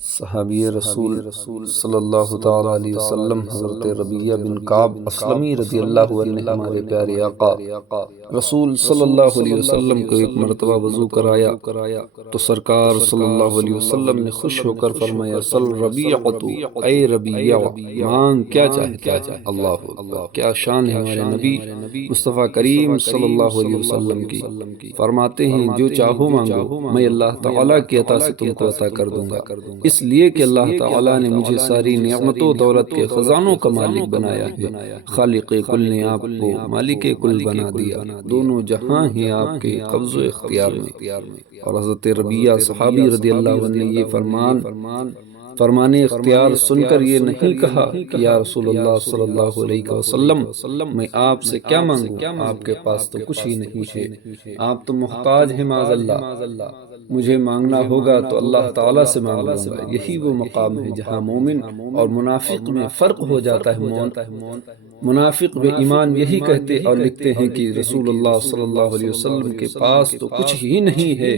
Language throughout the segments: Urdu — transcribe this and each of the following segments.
صحابی رسول صلی اللہ تعالی علیہ وسلم حضرت ربیعہ بن کعب اسلمی رضی اللہ عنہ ہمارے پیارے آقا رسول صلی اللہ علیہ وسلم کو ایک مرتبہ وضو کرایا تو سرکار صلی اللہ علیہ وسلم نے خوش ہو کر فرمایا سل ربیعۃ، اے ربیعہ مانگ کیا چاہتا ہے۔ اللہ اکبر، کیا شان ہے ہمارے نبی مصطفیٰ کریم صلی اللہ علیہ وسلم کی۔ فرماتے ہیں جو چاہو مانگو، میں اللہ تعالیٰ کی عطا سے تم کو عطا کر دوں گا، اس لیے کہ اللہ تعالیٰ نے مجھے ساری نعمت و دولت کے خزانوں کا مالک بنایا ہے۔ خالق کل نے آپ کو مالک کل بنا دیا، دونوں جہاں ہیں آپ کے قبض و اختیار میں۔ اور حضرت ربیعہ صحابی رضی اللہ عنہ نے یہ فرمان اختیار سن کر یہ نہیں کہا کہ یا رسول اللہ صلی اللہ علیہ وسلم میں آپ سے کیا مانگوں، آپ کے پاس تو کچھ ہی نہیں ہے، آپ تو محتاج ہیں معاذ اللہ، مجھے مانگنا ہوگا تو اللہ تعالیٰ سے مانگ لوں گا۔ یہی وہ مقام ہے جہاں مومن اور منافق میں فرق ہو جاتا ہے۔ منافق بے ایمان یہی کہتے اور لکھتے ہیں کہ رسول اللہ صلی اللہ علیہ وسلم کے پاس تو کچھ ہی نہیں ہے،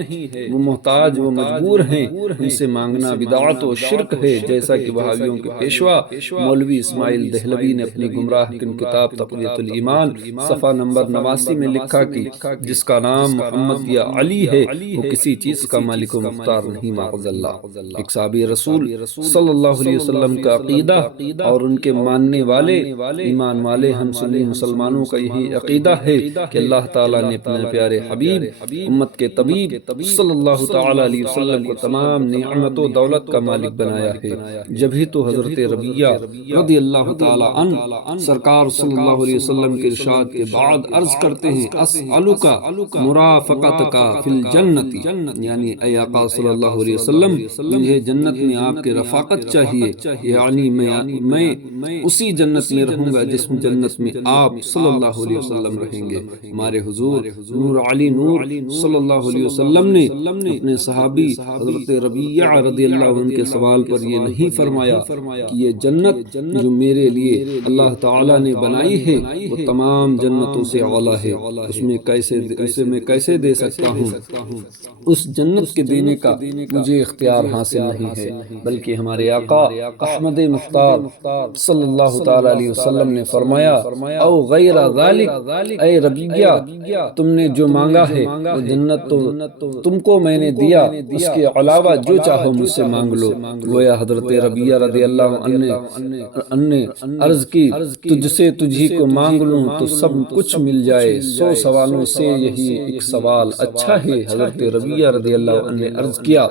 وہ محتاج، وہ مجبور ہیں، ان سے مانگنا بدعت و شرک ہے، جیسا کہ وہابیوں کے پیشوا مولوی اسماعیل دہلوی نے اپنی گمراہ کن کتاب تقویۃ الایمان صفحہ نمبر 89 میں لکھا کہ جس کا نام محمد یا علی ہے وہ کسی چیز کا مالک و مختار نہیں معاذ اللہ۔ ایک صحابی رسول صلی اللہ علیہ وسلم کا عقیدہ اور ان کے ماننے والے ایمان والے ہم سنی مسلمانوں کا یہی عقیدہ ہے کہ اللہ تعالیٰ نے اپنے پیارے حبیب امت کے طبیب صلی اللہ تعالیٰ علیہ وسلم کو تمام نعمت و دولت کا مالک بنایا ہے۔ جبھی تو حضرت ربیعہ رضی اللہ تعالیٰ عنہ سرکار صلی اللہ علیہ وسلم کے ارشاد کے بعد عرض کرتے ہیں اسألک مرافقتک فی الجنت، یعنی اے آقا صلی اللہ علیہ وسلم مجھے جنت میں آپ کے رفاقت چاہیے، یعنی میں اسی جنت میں رہوں گا جس جنت میں آپ صلی اللہ علیہ وسلم رہیں گے۔ ہمارے حضور نور علی نور صلی اللہ علیہ وسلم نے اپنے صحابی حضرت ربیعہ رضی اللہ عنہ کے سوال پر یہ نہیں فرمایا کہ یہ جنت جو میرے لیے اللہ تعالیٰ نے بنائی ہے وہ تمام جنتوں سے اعلیٰ ہے، اسے میں کیسے دے سکتا ہوں، اس جنت کے دینے کا مجھے اختیار حاصل نہیں ہے، بلکہ ہمارے آقا احمد مختار صلی اللہ تعالیٰ علیہ وسلم نے فرمایا او غیر ذالک، اے ربیعہ تم نے جو مانگا ہے وہ جنت تو تم کو میں نے دیا، اس کے علاوہ جو چاہو مجھ سے مانگ لو۔ گویا حضرت ربیعہ رضی اللہ عنہ نے عرض کی تجھ سے تجھی کو مانگ لوں تو سب کچھ مل جائے، 100 سوالوں سے یہی ایک سوال اچھا ہے۔ حضرت ربیعہ رضی اللہ عنہ نے عرض کیا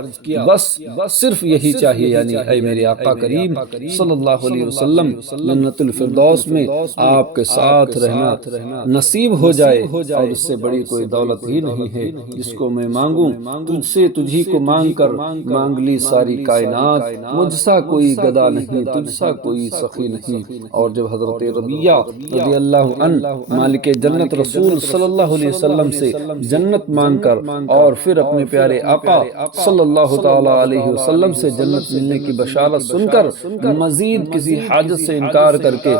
بس صرف یہی چاہیے، یعنی اے میرے آقا کریم صلی اللہ علیہ وسلم جنت الفردوس میں آپ کے ساتھ رہنا نصیب ہو جائے، اور اس سے بڑی کوئی دولت ہی نہیں ہے جس کو میں مانگوں، تجھ سے تجھی کو مانگ کر مانگ لی ساری کائنات، مجھ سا کوئی گدا نہیں، تجھ سا کوئی سخی نہیں۔ اور جب حضرت ربیعہ رضی اللہ عنہ مالک جنت رسول صلی اللہ علیہ وسلم سے جنت مانگ کر اور پھر اپنے پیارے آقا صلی اللہ تعالیٰ علیہ وسلم سے جنت ملنے کی بشارت سن کر مزید کسی حاجت سے انکار کر کے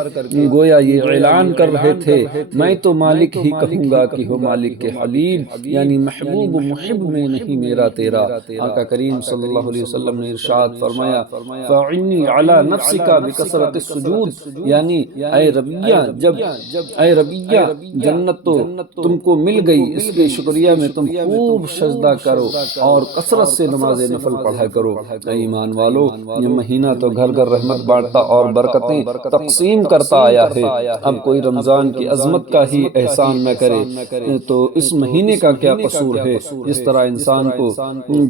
گویا یہ اعلان کر رہے تھے میں تو مالک ہی کہوں گا کہ ہو مالک کے حبیب، یعنی محبوب محب میں نہیں میرا تیرا۔ آقا کریم صلی اللہ علیہ وسلم نے ارشاد فرمایا فَعِنِّي عَلَى نَفْسِكَ بِكَثْرَةِ السُّجُودِ، یعنی اے ربیعہ جنت تو تم کو مل گئی، اس کے شکریہ میں تم خوب سجدہ کرو اور کثرت سے نماز نفل پڑھا کرو۔ اے ایمان والو، یہ مہینہ تو گھر گھر رحمت بانٹتا اور برکتیں تقسیم کرتا آیا ہے، اب کوئی رمضان کی عظمت کا ہی احسان نہ کرے تو اس مہینے کا کیا قصور ہے؟ جس طرح انسان کو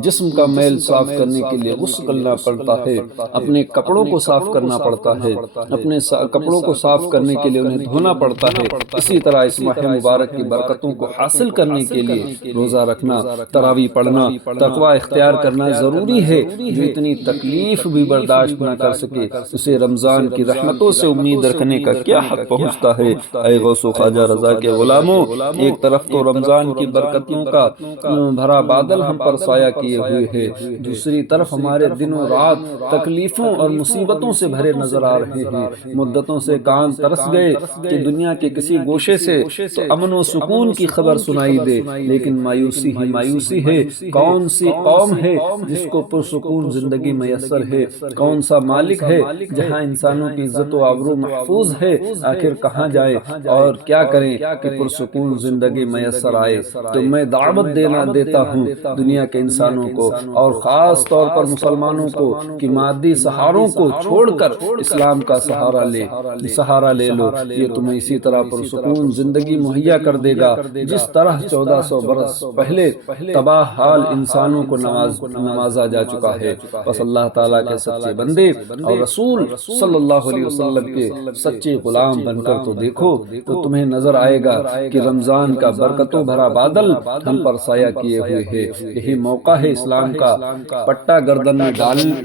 جسم کا میل صاف کرنے کے لیے غسل کرنا پڑتا ہے، اپنے کپڑوں کو صاف کرنا پڑتا ہے، اپنے کپڑوں کو صاف کرنے کے لیے انہیں دھونا پڑتا ہے، اسی طرح اس ماہ مبارک کی برکتوں کو حاصل کرنے کے لیے روزہ رکھنا، تراویح پڑھنا، تقوی اختیار کرنا ضروری ہے۔ جو اتنی تکلیف بھی برداشت نہ کر سکے اسے رمضان کی رحمتوں سے امید رکھنے کا کیا حد پہنچتا ہے۔ اے غوث و خواجہ رضا کے غلاموں، ایک طرف تو رمضان کی برکتوں کا بھرا بادل ہم پر سایہ کیے ہوئے ہے، دوسری طرف ہمارے دن و رات تکلیفوں اور مصیبتوں سے بھرے نظر آ رہے ہیں۔ مدتوں سے کان ترس گئے کہ دنیا کے کسی گوشے سے تو امن و سکون کی خبر سنائی دے، لیکن مایوسی ہی مایوسی ہے۔ کون سی قوم ہے جس کو پرسکون زندگی میسر ہے؟ کون سا مالک ہے جہاں انسانوں کی عزت و آبرو محفوظ ہے؟ آخر کہاں جائے اور کیا کریں کہ پرسکون زندگی میسر آئے؟ تو میں دعوت دیتا ہوں دنیا کے انسانوں کو اور خاص طور پر مسلمانوں کو کہ مادی سہاروں کو چھوڑ کر اسلام کا سہارا لے لو۔ یہ تمہیں اسی طرح پرسکون زندگی مہیا کر دے گا جس طرح 1400 برس پہلے تباہ حال انسانوں کو نوازا جا چکا ہے۔ بس اللہ تعالیٰ کے سچے بندے اور رسول صلی اللہ علیہ وسلم کے سچے غلام بن کر تو دیکھو، تو تمہیں نظر آئے گا کہ رمضان کا برکتوں بھرا بادل ہم پر سایہ کیے ہوئے ہے۔ یہی موقع ہے اسلام کا پٹا گردن میں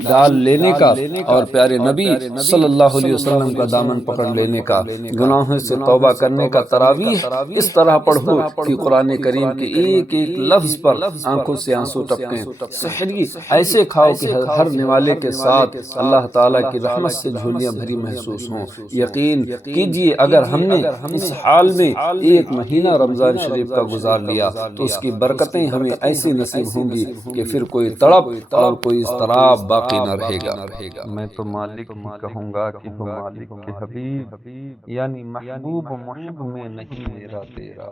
ڈال لینے کا اور پیارے نبی صلی اللہ علیہ وسلم کا دامن پکڑ لینے کا، گناہوں سے توبہ کرنے کا۔ تراویح اس طرح پڑھو کہ قرآن کریم کے ایک ایک لفظ پر آنکھوں سے آنسو ٹپکیں۔ سحری ایسے کھاؤ کہ ہر نوالے کے ساتھ اللہ تعالیٰ کی رحمت سے جھولیاں بھری محسوس ہوں۔ یقین کیجئے اگر ہم نے اس حال میں ایک مہینہ رمضان شریف کا گزار لیا تو اس کی برکتیں ہمیں ایسی نصیب ہوں گی کہ پھر کوئی تڑپ اور کوئی اضطراب باقی نہ رہے گا۔ میں تو مالک ہی کہوں گا کہ وہ مالک کے حبیب یعنی محبوب و محب میں نہیں میرا تیرا۔